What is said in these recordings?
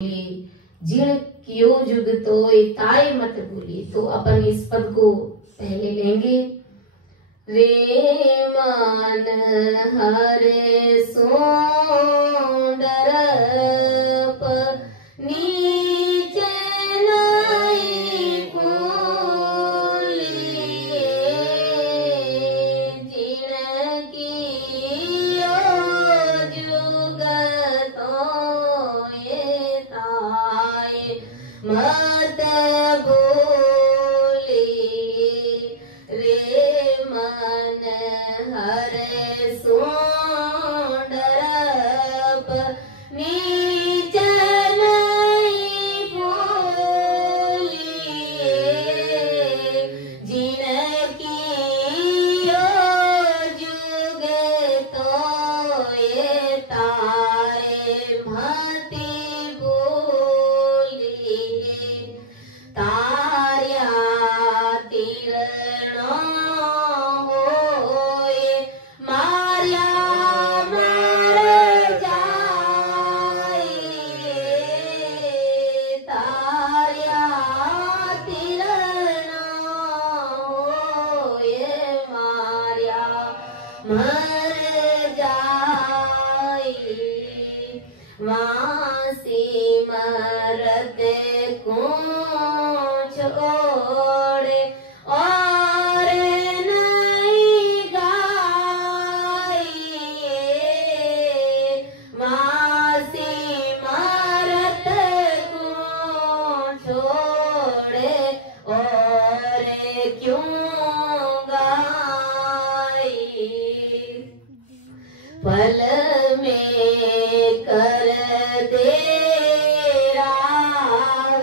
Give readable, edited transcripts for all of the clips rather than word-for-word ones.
जिण कियो जुग तोय ताय मत भूली। तो अपन इस पद को पहले लेंगे। रे मान हरे सोंडर नीचे नहीं भूली, जिण कियो जुग तोय ताय मत भूली। रे मन हरे सोंडरप नीचे नहीं भूली, जिण कियो जुग तोय ताय मत भूली। तार्या तीरणो होय मार्या मर जाय, तार्या तीरणो होय मार्या मर जाय। वासी मरत को छोड़े और नहीं गाए, वासी मरत को छोड़े और क्यों गाए। पल में कर दे राग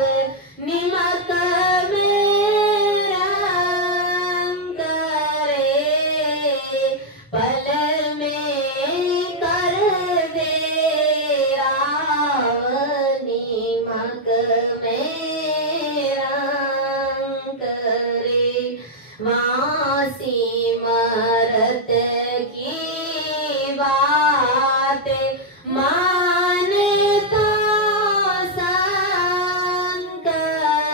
निमक में रंग रे, पल में कर दे राग निमक में रंग रे। वासी मरत की बात माने तो शंकर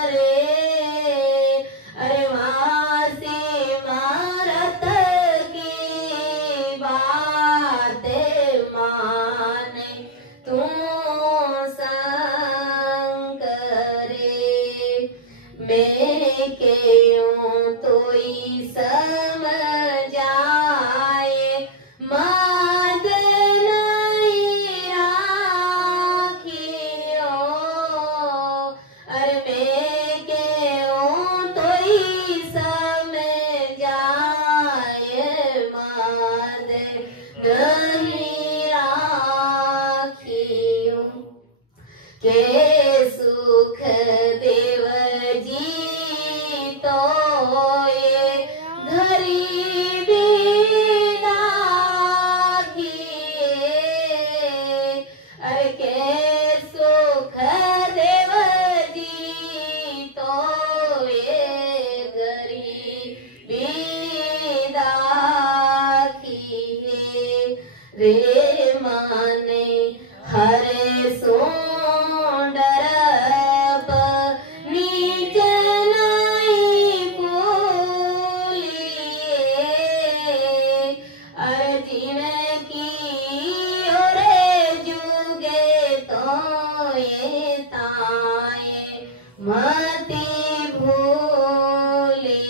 रे, अरे वासी मरत की बात माने तू शंकर रे। मैं क्यों तोई समझाए मद नहीं राखियो, अरे मैं क्यों तोई समझाए मद नहीं राखियो। के सुख देव जी तो ये गरीबी किए, अरे के सुख देव जी तो ये गरीबी किए। रे माने हरे सोंडरप नीचे नहीं भूली, अरे जिण कियो रे जुगे तोय ताय मत भूली।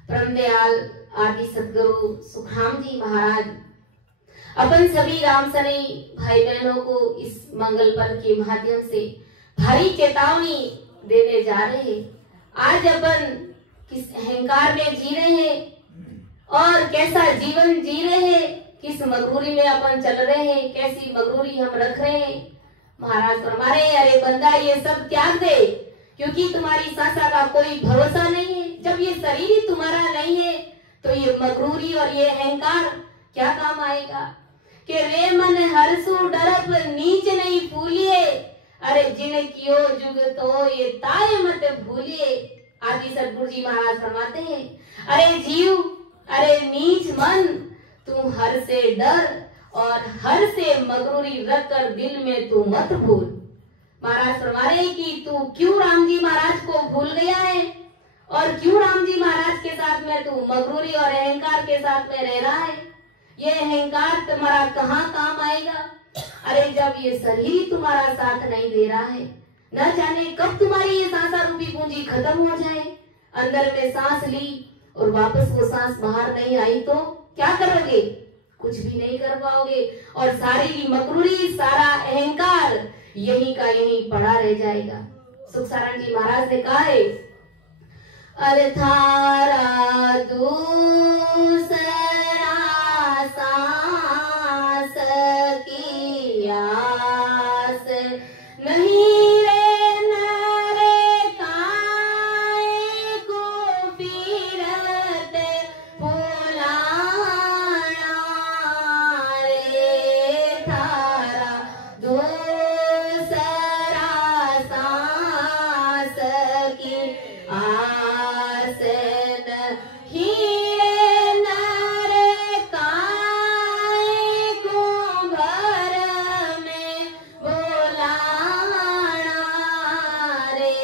परमदयाल आदि सद्गुरु सुखराम जी महाराज अपन सभी रामसनी भाई बहनों को इस मंगल पद के माध्यम से भारी चेतावनी देने जा रहे हैं। आज अपन किस अहंकार में जी रहे हैं और कैसा जीवन जी रहे हैं, किस मगरूरी में अपन चल रहे हैं, कैसी मगरूरी हम रख रहे हैं। महाराज फरमा रहे हैं, अरे बंदा ये सब त्याग दे, क्योंकि तुम्हारी सासा का कोई भरोसा नहीं है। जब ये शरीर ही तुम्हारा नहीं है तो ये मगरूरी और ये अहंकार क्या काम आएगा। कि रे मन हरसु डरप नीच नहीं फूलिए, अरे जिन कियो जुग तो ये ताय मत भूलिए। आदि सद्गुरु जी महाराज फरमाते हैं, अरे जीव, अरे नीच मन, तू हर से डर और हर से मगरूरी रख कर दिल में तू मत भूल। महाराज फरमा रहे कि तू क्यों राम जी महाराज को भूल गया है और क्यों राम जी महाराज के साथ में तू मगरूरी और अहंकार के साथ में रह रहा है। ये अहंकार तुम्हारा कहाँ काम आएगा? अरे जब ये शरीर तुम्हारा साथ नहीं दे रहा है, न जाने कब तुम्हारी ये सांसा रूपी पूंजी खत्म हो जाए। अंदर में सांस ली और वापस वो सांस बाहर नहीं आई तो क्या करोगे? कुछ भी नहीं कर पाओगे और सारी मगरूरी, सारा अहंकार यही का यही पड़ा रह जाएगा। सुख सारण जी महाराज ने कहा है, अरे थारा दूसरा सांस की आस नहीं रे नरे काय को फिरत फुलाना रे थारा दूसरा सांस की आस नहीं रे नरे काय को घर में बुलाना रे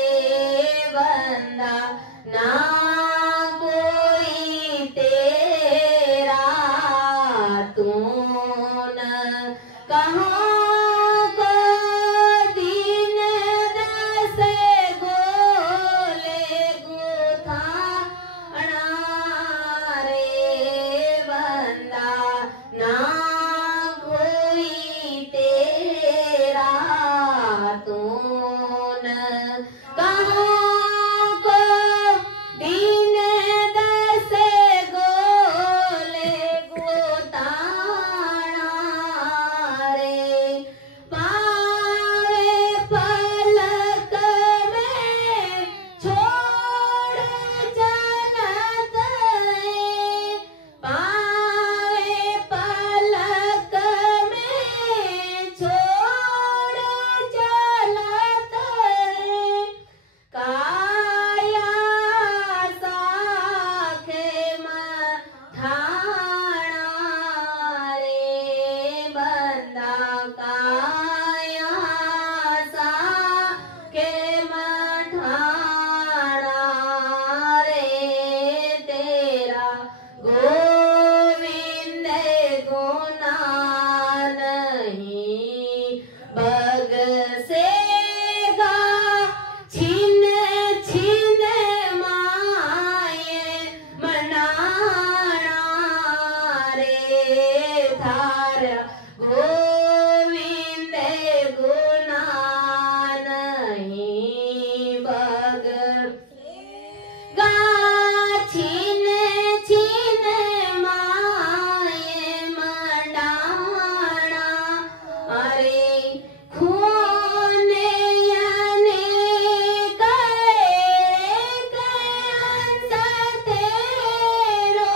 बंदा ना कोई तेरा तू न कहाँ को दिन दस गोले गुथाना रे बंदा ना कोई तेरा तू न कहाँ को दिन दस गोले गुथाना रे पावे पलक में छोड़ जनत है, पावे पलक में छोड़ चलत है, काया साखे मठाना रे बंदा काया साखे मठाना रे तेरा गोविंद गुना नहीं बग सेगा छिन छिन माये मनाना रे थारा गोविंद गुना नहीं बग गा छिन छिन माये मंडाना अरे खून याने अंश तेरो,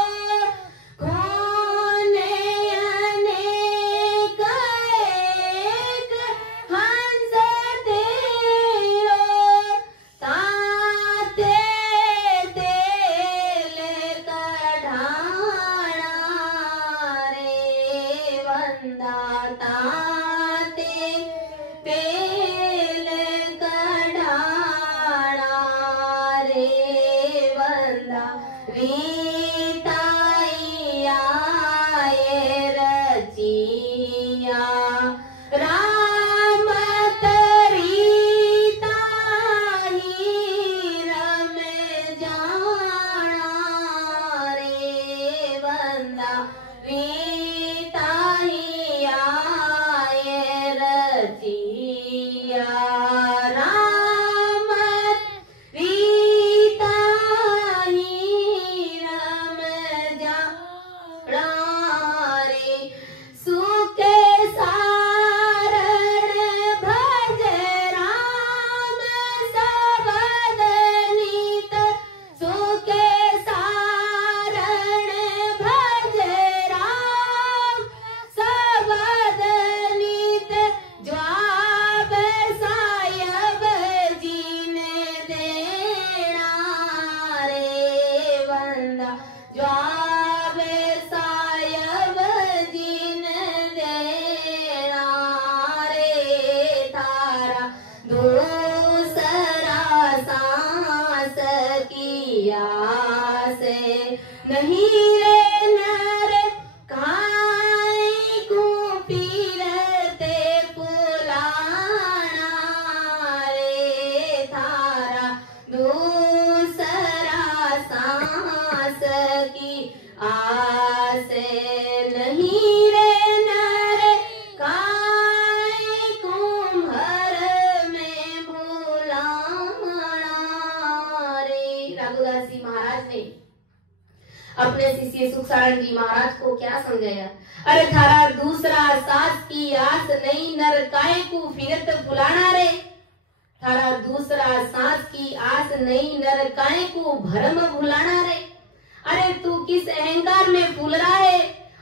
खून याने हंस तेरो, ताते तेल कढ़ाना रे बंदा ताते तेल कढ़ाना रे बंदा रीताई आए रचिया राम तरीता ही रम जाना रे बंदा रीता ही आए रचिया राम रीता ही रम जाना रे सुखे सारण भज राम सबद नीत, सुखे सारण भज राम सबद नीत ज्वाला अपने शिष्य सुखसारण जी महाराज को क्या समझाया। अरे थारा दूसरा सास की आस नहीं नर काय को फिरत फुलाना रे, थारा दूसरा सांस की आस नहीं नर काय को भरम भुलाना रे। अरे तू किस अहंकार में फूल रहा है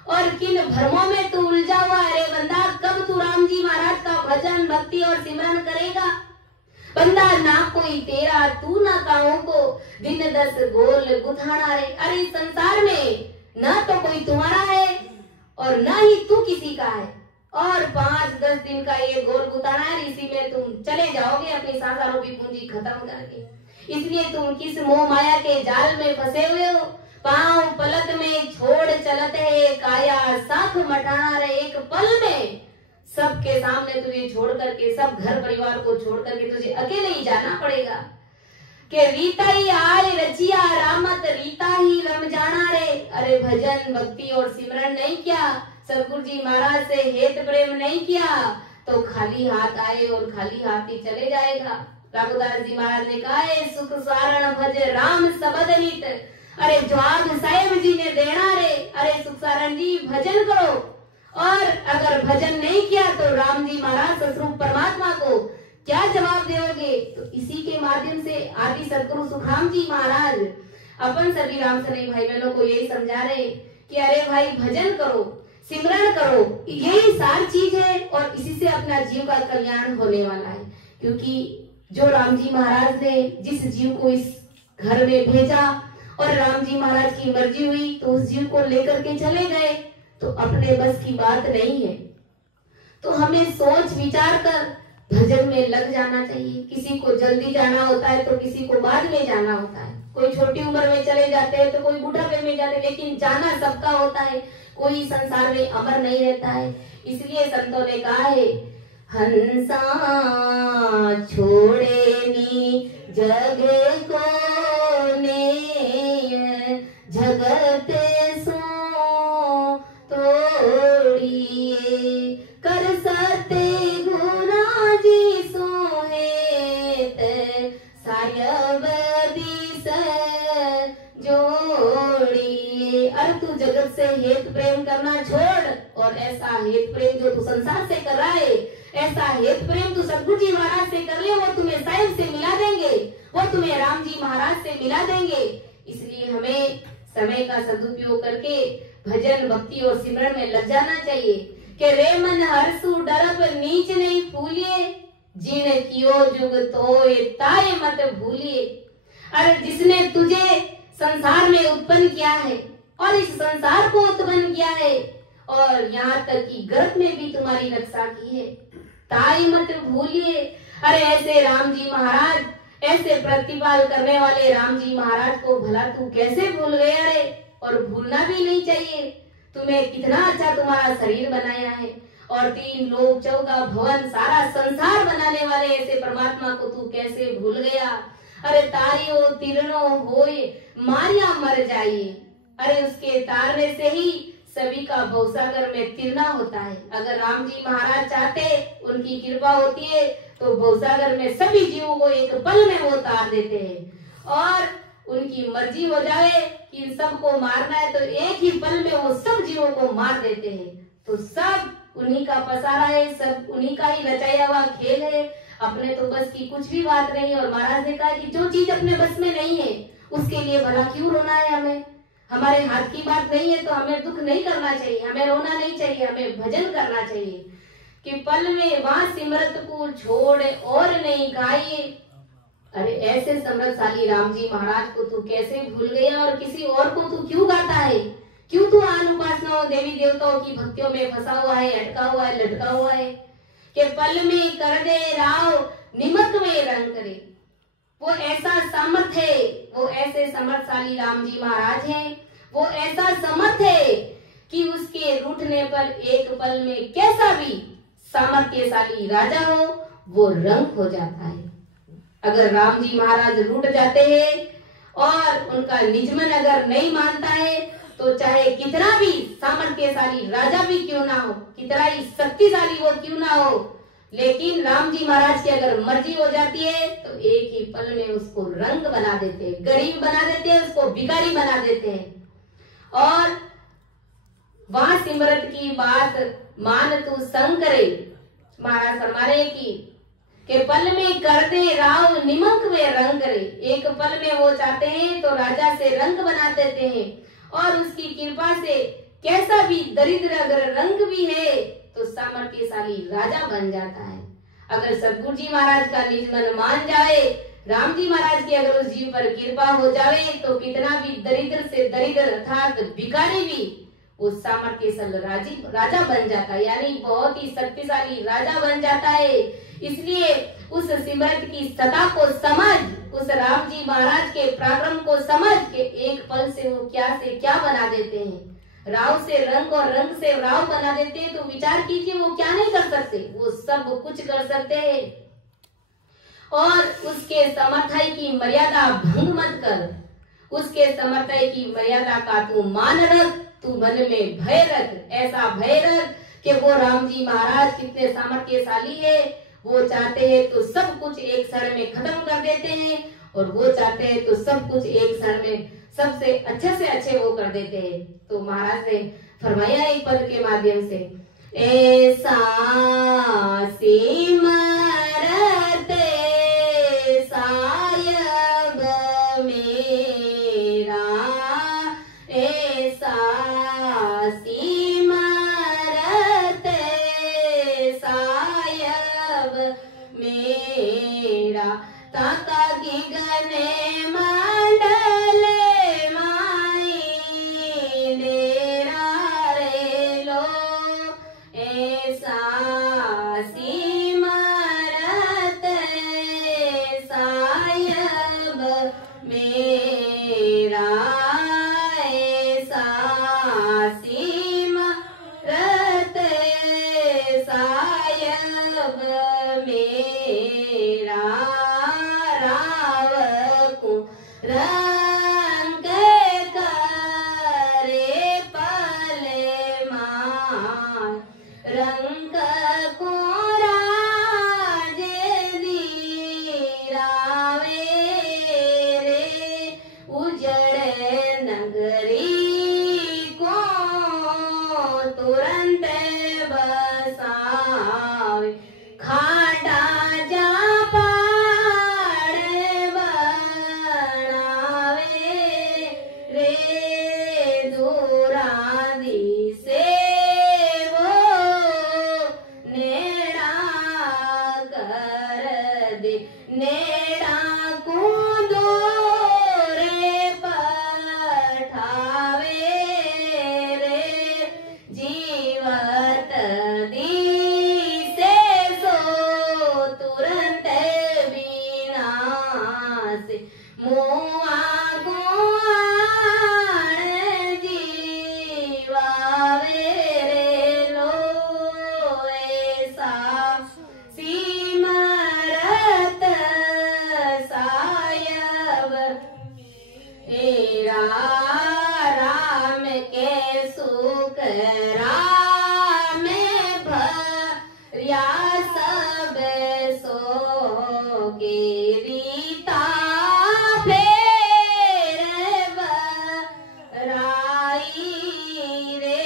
और किन भ्रमों में तू उलझा हुआ है बंदा। कब तू राम जी महाराज का भजन भक्ति और सिमरन करेगा बंदा। ना कोई तेरा तू ना काओ को दिन 10 गोल गुथाना रे। अरे इस संसार में ना तो कोई तुम्हारा है और ना ही तू किसी का है, और 5-10 दिन का ये गोल गुताना है, इसी में तुम चले जाओगे अपनी सांसारों की पूंजी खत्म करके। इसलिए तुम किस मोह माया के जाल में फंसे हुए हो। पांव पलक में छोड़ चलते है काया साथ मटाना रे। एक पल में सबके सामने तुझे छोड़ करके, सब घर परिवार को छोड़ करके तुझे अकेले ही जाना पड़ेगा। के रीता ही आए रचिया रामत रीता ही रम जाना रे। अरे भजन भक्ति और सिमरन नहीं किया, सतगुरु जी महाराज से हेत प्रेम नहीं किया तो खाली हाथ आए और खाली हाथ ही चले जाएगा। राघुदास जी महाराज ने कहा है सुख सारण भज राम सबद नित। अरे जवाब साहेब जी ने देना रे। अरे सुख सारण जी भजन करो, और अगर भजन नहीं किया तो राम जी महाराज सतरूप परमात्मा को क्या जवाब दोगे। तो इसी के माध्यम से आदि सदगुरु सुखराम जी महाराज अपन सभी राम सने भाई बहनों को यही समझा रहे कि अरे भाई भजन करो, सिमरन करो, यही सारी चीज है और इसी से अपना जीव का कल्याण होने वाला है। क्योंकि जो राम जी महाराज ने जिस जीव को इस घर में भेजा और राम जी महाराज की मर्जी हुई तो उस जीव को लेकर के चले गए, तो अपने बस की बात नहीं है। तो हमें सोच विचार कर भजन में लग जाना चाहिए। किसी को जल्दी जाना होता है तो किसी को बाद में जाना होता है। कोई छोटी उम्र में चले जाते हैं तो कोई बुढ़ापे में जाते हैं, लेकिन जाना सबका होता है। कोई संसार में अमर नहीं रहता है। इसलिए संतों ने कहा है हंसा छोड़े नी जग को ने जगत सो तोड़िए कर सते गुना जी सोहेत सायब दिस जोड़िए। अरे तू जगत से हेत प्रेम करना छोड़ और ऐसा हेत प्रेम जो तू संसार से कर रहा है, ऐसा हेत प्रेम तू सतगुरु जी महाराज से कर ले। वो तुम्हें साहिब से मिला देंगे, वो तुम्हें राम जी महाराज से मिला देंगे। इसलिए हमें समय का सदुपयोग करके भजन भक्ति और सिमरन में लग जाना चाहिए। कि रे मन हरसु डरब नीच नहीं फूलिए जिन कियो जुग तोय ताय मत भूलिए। अरे जिसने तुझे संसार में उत्पन्न किया है और इस संसार को उत्पन्न किया है और यहाँ तक कि गर्भ में भी तुम्हारी रक्षा की है, ताई मत भूलिए। अरे ऐसे राम जी महाराज, ऐसे प्रतिपाल करने वाले राम जी महाराज को भला तू कैसे भूल गया रे। और भूलना भी नहीं चाहिए। तुम्हें कितना अच्छा तुम्हारा शरीर बनाया है और 3 लोक चौका भवन सारा संसार बनाने वाले ऐसे परमात्मा को तू कैसे भूल गया। अरे तारियो तिरनो होए मारिया मर जाइए। अरे उसके तारने से ही सभी का भवसागर में तिरना होता है। अगर राम जी महाराज चाहते, उनकी कृपा होती है तो भवसागर में सभी जीवों को एक पल में वो तार देते हैं। और उनकी मर्जी हो जाए कि सबको मारना है तो एक ही पल में वो सब जीवों को मार देते हैं। तो सब उन्हीं का पसारा है, सब उन्हीं का ही रचाया हुआ खेल है। अपने तो बस की कुछ भी बात नहीं है। और महाराज ने कहा कि जो चीज अपने बस में नहीं है उसके लिए भला क्यों रोना है। हमें हमारे हाथ की बात नहीं है तो हमें दुख नहीं करना चाहिए, हमें रोना नहीं चाहिए, हमें भजन करना चाहिए। कि पल में वहां सिमरत को छोड़ और नहीं गाइए। अरे ऐसे समृद्धशाली राम जी महाराज को तू कैसे भूल गया और किसी और को तू क्यों गाता है। क्यों तू आन उपासनाओं देवी देवताओं की भक्तियों में फंसा हुआ है, अटका हुआ है, लटका हुआ है। कि पल में कर दे राव निमक में रंग करे। वो ऐसा समर्थ है, वो ऐसे समर्थशाली राम जी महाराज हैं। वो ऐसा समर्थ है कि उसके रूठने पर एक पल में कैसा भी सामर्थ्यशाली राजा हो वो रंग हो जाता है। अगर राम जी महाराज रूठ जाते हैं और उनका निजमन अगर नहीं मानता है तो चाहे कितना भी सामर्थ्यशाली राजा भी क्यों ना हो, कितना ही शक्तिशाली वो क्यों ना हो, लेकिन राम जी महाराज की अगर मर्जी हो जाती है तो एक ही पल में उसको रंग बना देते हैं, गरीब बना देते हैं, उसको भिखारी बना देते हैं। और वहां सिमरत की बात मान तू संकरे। महाराज फरमाने की के पल में कर दे राव निमक में रंग करे। एक पल में वो चाहते हैं तो राजा से रंग बना देते हैं, और उसकी कृपा से कैसा भी दरिद्र अगर रंग भी है तो सामर्थ्यशाली राजा बन जाता है। अगर सतगुरु जी महाराज का निज मन मान जाए, राम जी महाराज की अगर उस जीव पर कृपा हो जाए तो कितना भी दरिद्र से दरिद्र अर्थात भिखारी भी वो सामर्थ्यशाली राजा बन जाता है, यानी बहुत ही शक्तिशाली राजा बन जाता है। इसलिए उस सिमरत की सता को समझ, उस राम जी महाराज के पराक्रम को समझ के एक पल से वो क्या से क्या बना देते हैं। राव से रंग और रंग से राव बना देते हैं, तो विचार कीजिए वो क्या नहीं कर सकते, वो सब कुछ कर सकते हैं। और उसके समर्थाई की मर्यादा भंग मत कर, उसके समर्थाई की मर्यादा का तू मान रख, तू मन में भय रख, ऐसा भय रख कि वो राम जी महाराज कितने सामर्थ्यशाली है। वो चाहते हैं तो सब कुछ एक क्षण में खत्म कर देते हैं, और वो चाहते हैं तो सब कुछ एक क्षण में सबसे अच्छे से अच्छे वो कर देते हैं। तो महाराज ने फरमाया एक पद के माध्यम से, ऐसा सिमरत सायब मेरा, ऐसा सिमरत सायब मेरा, ताका की गने मंडल माई डेरा रे लो, ऐसा सिमरत सायब मेरा, ऐसा सिमरत सायब मेरा, राव को रंग करे पले मान, रंग को राज दीरावे रे, उजड़े नगरी को तुरंत बसावे, खाटा जा पाड़े बनावे रे, दूरादी से वो नेड़ा कर दे, नेड़ा को दूरे पठावे रे, जीवत दी से सो तुरंत विनाश, मुआ गुआण जीवावे रे लो, ऐसा सिमरत सायब मेरा, राम के सुख राम भरिया सब सो के रीता फेर बराई रे,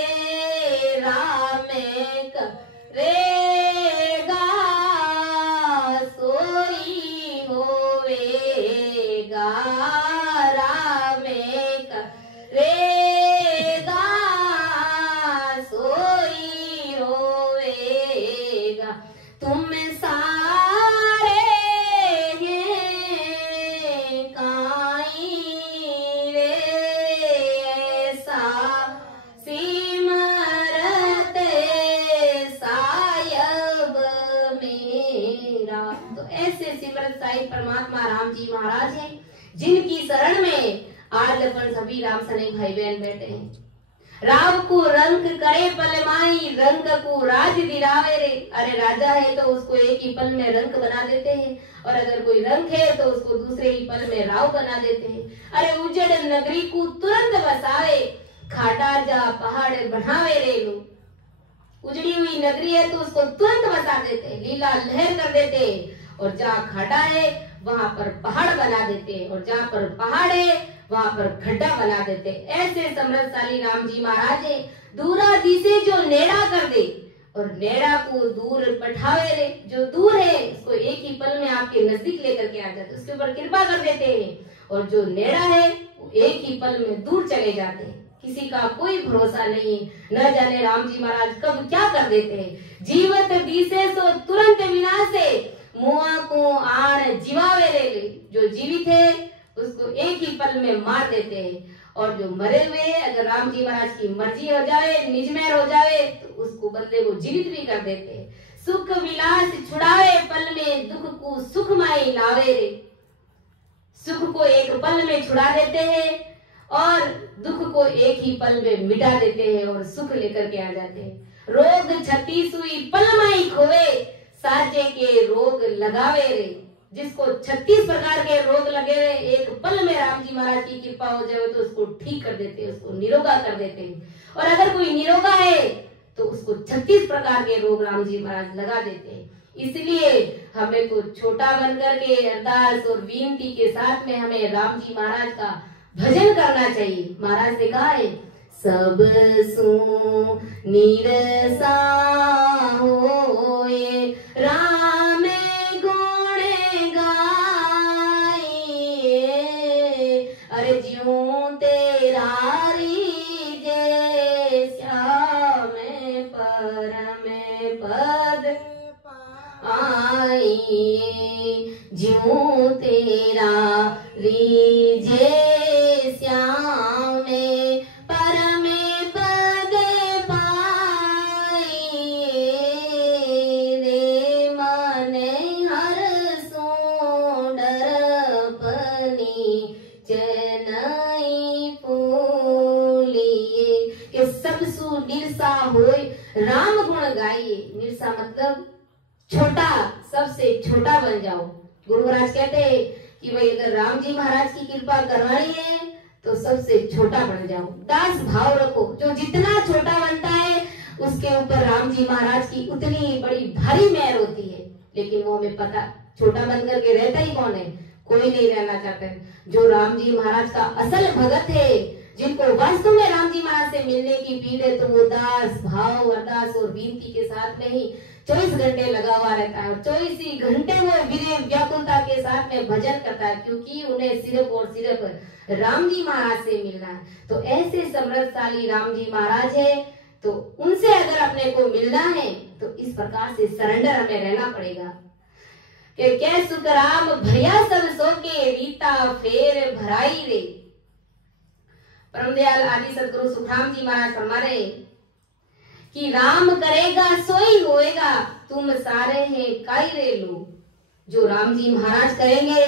राम करेगा सोई होवेगा, राम करेगा सोई होवेगा, तुम सारे हैं काई रे, ऐसा सिमरत सायब मेरा। तो ऐसे सिमरत साहिब परमात्मा राम जी महाराज हैं, जिनकी शरण में आज अपन सभी राम सने भाई बहन बैठे हैं। राव को रंग करे पलमाई, रंग को राज दिलावे रे। अरे राजा है तो उसको एक ही पल में रंग बना देते हैं, और अगर कोई रंग है तो उसको दूसरे ही पल में राव बना देते हैं। अरे उजड़ नगरी को तुरंत बसावे, खाटा जा पहाड़ बढ़ावे रे लो। उजड़ी हुई नगरी है तो उसको तुरंत बसा देते, लीला लहर कर देते, और जहाँ खाटा है वहां पर पहाड़ बना देते, और जहाँ पर पहाड़ है वहां पर खड्डा बना देते। ऐसे समृद्धशाली राम जी महाराज है, दूरा दिसे जो नेड़ा कर दे और नेड़ा को दूर पठावे रे। जो दूर है उसको एक ही पल में आपके नजदीक लेकर के आ जाते, उसके ऊपर कृपा कर देते हैं। और जो नेड़ा है वो एक ही पल में दूर चले जाते हैं। किसी का कोई भरोसा नहीं है, न जाने राम जी महाराज कब क्या कर देते हैं। जीवत दिसे सो तुरंत विनाशे, मुआ को आण जीवावे रे। जो जीवित है उसको एक ही पल में मार देते हैं, और जो मरे हुए अगर राम जी महाराज की मर्जी हो जाए, निजमेर हो जाए, तो उसको बदले वो जीवित भी कर देते हैं। सुख विलास छुड़ावे पल में, दुख को सुख माई लावे रे। सुख को एक पल में छुड़ा देते हैं और दुख को एक ही पल में मिटा देते हैं और सुख लेकर के आ जाते हैं। रोग 36 हुई पल माई खोवे, साचे के रोग लगावे रे। जिसको 36 प्रकार के रोग लगे हुए, एक पल में राम जी महाराज की कृपा हो जाए तो उसको ठीक कर देते हैं, उसको निरोगा कर देते हैं। और अगर कोई निरोगा है तो उसको 36 प्रकार के रोग राम जी महाराज लगा देते हैं। इसलिए हमें तो छोटा बनकर के अरदास और विनती के साथ में हमें राम जी महाराज का भजन करना चाहिए। महाराज ने कहा है, सब सु निरसा होए राम गुण गाए, अरे ज्यों तेरा रीजे श्याम परम पद आए, ज्यों तेरा रीजे श्याम परम पद पाए रे। मन हर सो डरपनी चनई फूलिए, के सब सु निरसा होए राम गुण गाइए। निरसा मतलब छोटा, सबसे छोटा बन जाओ। गुरु महाराज कहते हैं कि भाई अगर राम जी महाराज की कृपा करवानी है तो सबसे छोटा बन जाओ, दास भाव रखो। जो जितना छोटा बनता है उसके ऊपर राम जी महाराज की उतनी बड़ी भारी मेहर होती है। लेकिन वो हमें पता, छोटा बनकर के रहता ही कौन है? कोई नहीं रहना चाहता है। जो राम जी महाराज का असल भगत है, जिनको वास्तव में राम जी महाराज से मिलने की पीड़ है, तो वो दास भाव अरदास और विनती के साथ में ही 24 घंटे लगा हुआ रहता है। और 24 ही घंटे वो विनय व्याकुलता के साथ में भजन करता है, क्योंकि उन्हें सिर्फ और सिर्फ राम जी महाराज से मिलना है। तो ऐसे समृद्धशाली राम जी महाराज है, तो उनसे अगर अपने को मिलना है तो इस प्रकार से सरेंडर हमें रहना पड़ेगा कि कै सुख राम भैया सब सो के, रीता फेर भराई रे। परमदयाल आदि सदगुरु सुखराम जी महाराज फरमा रहे कि राम करेगा सोई होएगा, तुम सारे हैं काई रे लो। जो राम जी महाराज करेंगे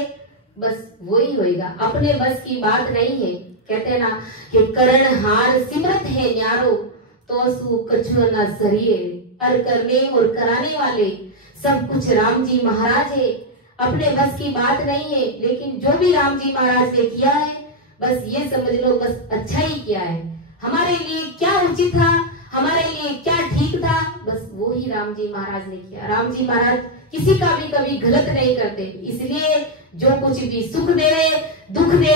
बस वही होएगा, अपने बस की बात नहीं है। कहते हैं ना कि करण हार सिमरत है न्यारो, तो सु कछु न सरिये। और करने और कराने वाले सब कुछ राम जी महाराज है, अपने बस की बात नहीं है। लेकिन जो भी राम जी महाराज ने किया है, बस ये समझ लो बस अच्छा ही किया है। हमारे लिए क्या उचित था, हमारे लिए क्या ठीक था, बस वो ही राम जी महाराज ने किया। राम जी महाराज किसी का भी कभी गलत नहीं करते। इसलिए जो कुछ भी सुख दे दुख दे,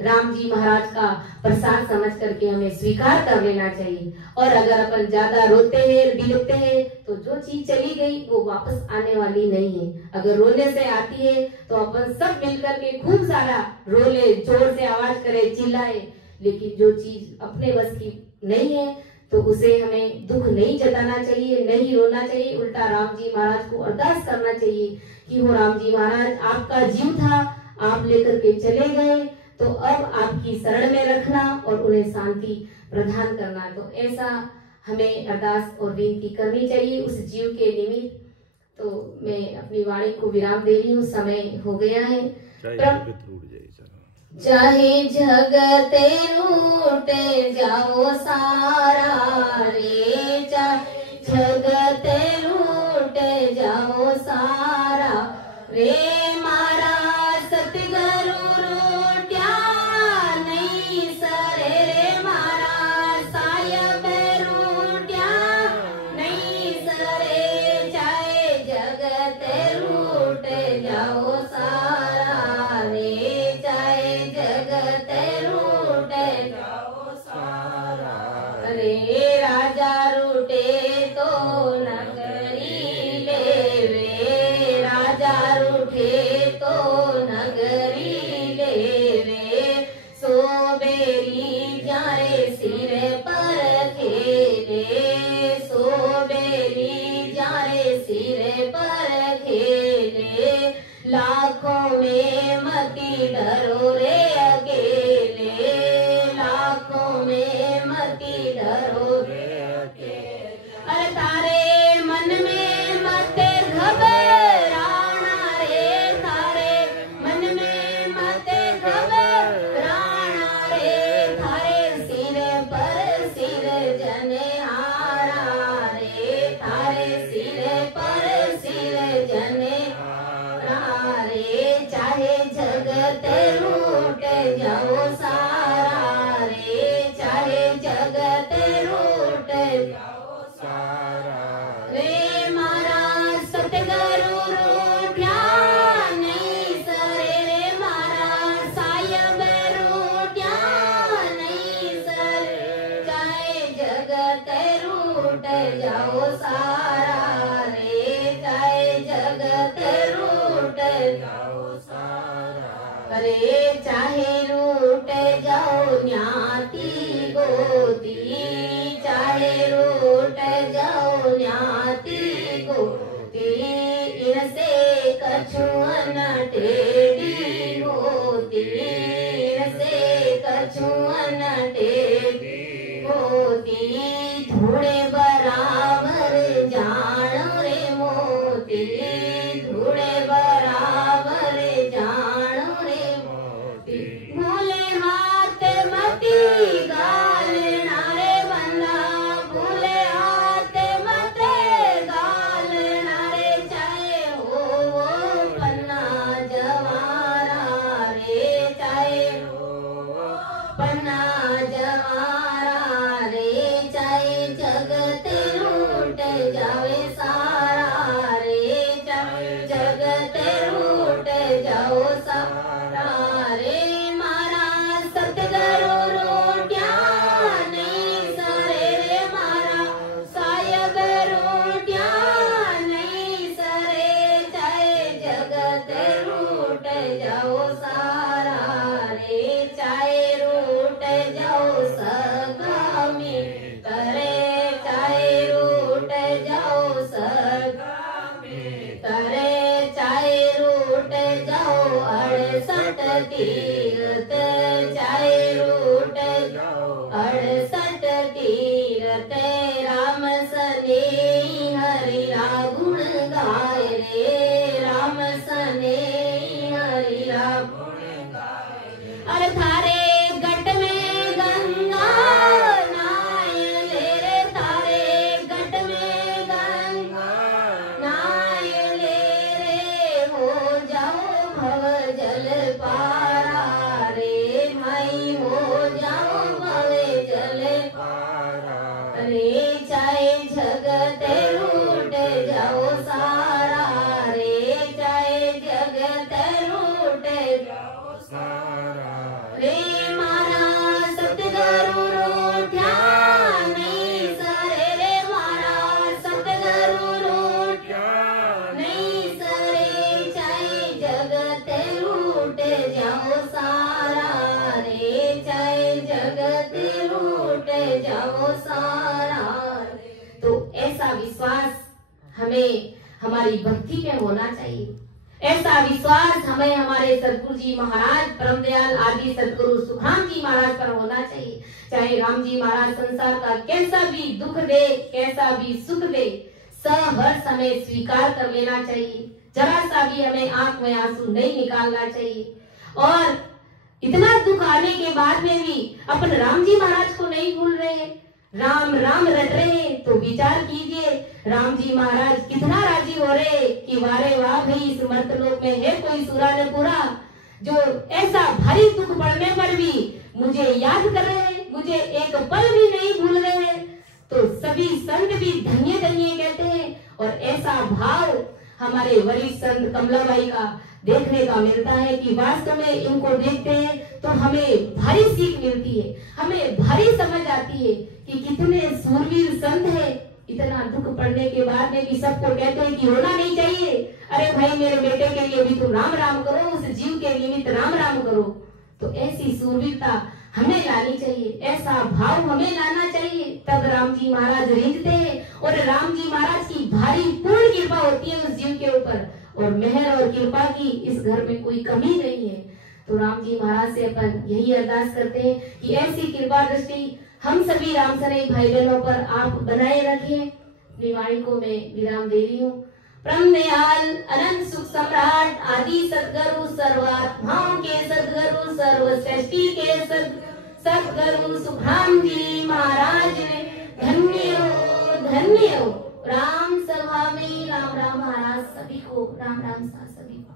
राम जी महाराज का प्रसाद समझ करके हमें स्वीकार कर लेना चाहिए। और अगर अपन ज्यादा रोते हैं बिलखते हैं तो जो चीज चली गई वो वापस आने वाली नहीं है। अगर रोने से आती है तो अपन सब मिलकर के खूब सारा रोले, जोर से आवाज करे, चिल्लाए। लेकिन जो चीज अपने बस की नहीं है तो उसे हमें दुख नहीं जताना चाहिए, नहीं रोना चाहिए। उल्टा राम जी महाराज को अरदास करना चाहिए कि वो राम जी महाराज आपका जीव था, आप लेकर के चले गए, तो अब आपकी शरण में रखना और उन्हें शांति प्रदान करना। तो ऐसा हमें अरदास और विनती करनी चाहिए उस जीव के निमित्त। तो मैं अपनी वाणी को विराम दे रही हूँ, समय हो गया है। चाहे जगत रूठ जाओ सारा रे, चाहे जगत रूठ जाओ सारा रे, मारा सतगुरु रूठ्या नहीं सरे रे, मारा सायब रूठ्या नहीं सरे। चाहे जगत रूठ जाओ सारा रे, चाहे जगत थे तो नगरी लेवे, सोबेरी जारे सिर पर खेले, सोबेरी जारे सिर पर खेले, लाखों में मती डरो रे अकेले, लाखों में मती डरो रे अकेले। अरे तारे मन में मत घबराना रे, तारे मन में मत घबराना रे, थारे सिर पर सिर जनेहारा रे, थारे सिर पर सिर जनेहारा रे, चाहे जगत रूठ जाओ सारा रे, चाहे जगत रूठ जाओ सारा रे, मारा सतगुरु रूठ्या नहीं सरे रे, मारा सायब रूठ्या नहीं सरे, चाहे जगत रूठ जाओ सारा रे, चाहे जगत रूठ जाओ सारा। अरे चाहे रूठ जाओ न्याती गोती, चाहे रूठ जाओ न्याती गोती, इनसे कछुअन टेढ़ी होती, इनसे कछुअन टेढ़ी होती, धूड़े बराबर जान रे मोती, धूड़े बराबर जान रे मोती, भूले हाथ मती गाल नारे बंदा, भूले हाथ मत गाल नारे, चाहे हो वो पन्ना जवारा रे, चाहे हो पन्ना जवारा रे, चाहे जगत रूठ जावे सारा रे, चाहे जगत रूठ जाओ सारा रे, मारा सतगुरु रूठ्या नहीं सरे रे, मारा सायब रूठ्या नहीं सरे, चाहे जगत रूठ जाओ सारा रे, चाहे रूठ जाओ सगा में करे, चाहे रूठ जाओ सगा में करे, चाहे रूठ जाओ 68 तीरथ, चाहे रूठ जाओ 68 तीरथ, राम सने हरि गुण गाय रे, राम सने हरि गुण गाय रे। अरे थारे गट में गंगा नाय ले रे, थारे गट में गंगा नाय ले रे, हो जाओ भव जल पारा रे, माई हो जाओ भव जल पारा रे, चाहे जगत रूठ जाओ सारा रे, चाहे जगत रूठ जाओ सारा रे, मारा सतगुरु रूठ्या नहीं सरे रे, मारा सतगुरु रूठ्या नहीं सरे, चाहे जगत रूठ जाओ सारा रे, चाहे जगत रूठ जाओ सारा रे। तो ऐसा विश्वास हमें हमारी भक्ति में होना चाहिए, ऐसा विश्वास हमें हमारे सदगुरु जी महाराज परम दयाल आदि सदगुरु सुखराम जी महाराज पर होना चाहिए। चाहे राम जी महाराज संसार का कैसा भी दुख दे, कैसा भी सुख दे, सब हर समय स्वीकार कर लेना चाहिए, जरा सा भी हमें आंख में आंसू नहीं निकालना चाहिए। और इतना दुख आने के बाद में भी अपन राम जी महाराज को नहीं भूल रहे, राम राम रट रहे, तो विचार कीजिए राम जी महाराज कितना राजी हो रहे कि वारे वाह भाई इस मर्तलोक में है कोई सुरा न पूरा, जो ऐसा भारी दुख पड़ने पर भी मुझे याद कर रहे हैं, मुझे एक पल भी नहीं भूल रहे हैं। तो सभी संत भी धन्य धन्य कहते हैं। और ऐसा भाव हमारे वरिष्ठ संत कमलाबाई का देखने का मिलता है कि वास्तव में इनको देखते हैं तो हमें भारी सीख मिलती है, हमें भारी समझ आती है कि कितने सूरवीर संत है, इतना दुख पड़ने के बाद में भी सबको कहते हैं कि रोना नहीं चाहिए। अरे भाई मेरे बेटे के लिए भी तुम राम राम करो, उस जीव के निमित्त राम राम करो। तो ऐसी सूरवीरता हमें लानी चाहिए, ऐसा भाव हमें लाना चाहिए, तब राम जी महाराज रिझते हैं और राम जी महाराज की भारी पूर्ण कृपा होती है उस जीव के ऊपर, और मेहर और कृपा की इस घर में कोई कमी नहीं है। तो राम जी महाराज से अपन यही अरदास करते हैं कि ऐसी कृपा दृष्टि हम सभी राम सनई भाई बहनों पर आप बनाए रखें। अपनी वाणी को मैं विराम दे रही हूँ। परम दयाल अनंत सुख सम्राट आदि सद्गुरु सर्वात्माओं के सद्गुरु सर्वश्रेष्ठी के सद्गुरु सुखराम जी महाराज ने धन्य हो, धन्य हो। राम सभा में राम राम महाराज सभी को राम राम सा सभी को।